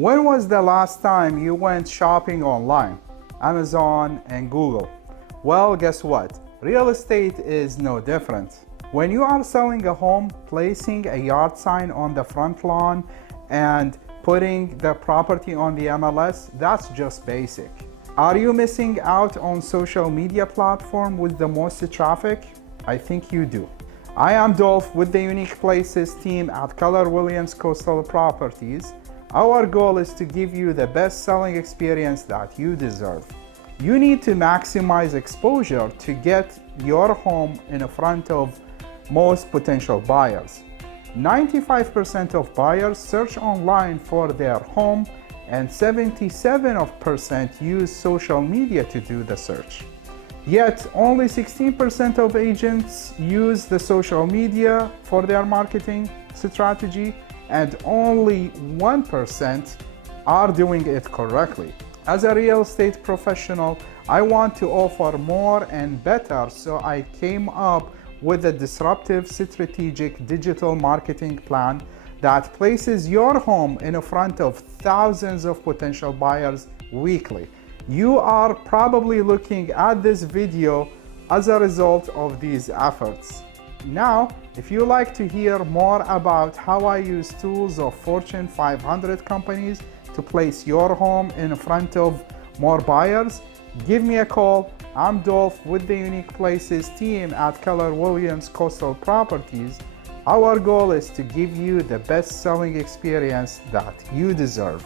When was the last time you went shopping online? Amazon and Google. Well, guess what? Real estate is no different. When you are selling a home, placing a yard sign on the front lawn and putting the property on the MLS, that's just basic. Are you missing out on social media platform with the most traffic? I think you do. I am Dolf with the Unique Places team at Keller Williams Coastal Properties. Our goal is to give you the best selling experience that you deserve. You need to maximize exposure to get your home in front of most potential buyers. 95% of buyers search online for their home and 77% use social media to do the search. Yet only 16% of agents use the social media for their marketing strategy and only 1% are doing it correctly. As a real estate professional, I want to offer more and better, so I came up with a disruptive strategic digital marketing plan that places your home in front of thousands of potential buyers weekly. You are probably looking at this video as a result of these efforts. Now, if you like to hear more about how I use tools of Fortune 500 companies to place your home in front of more buyers, give me a call. I'm Dolf with the Unique Places team at Keller Williams Coastal Properties. Our goal is to give you the best selling experience that you deserve.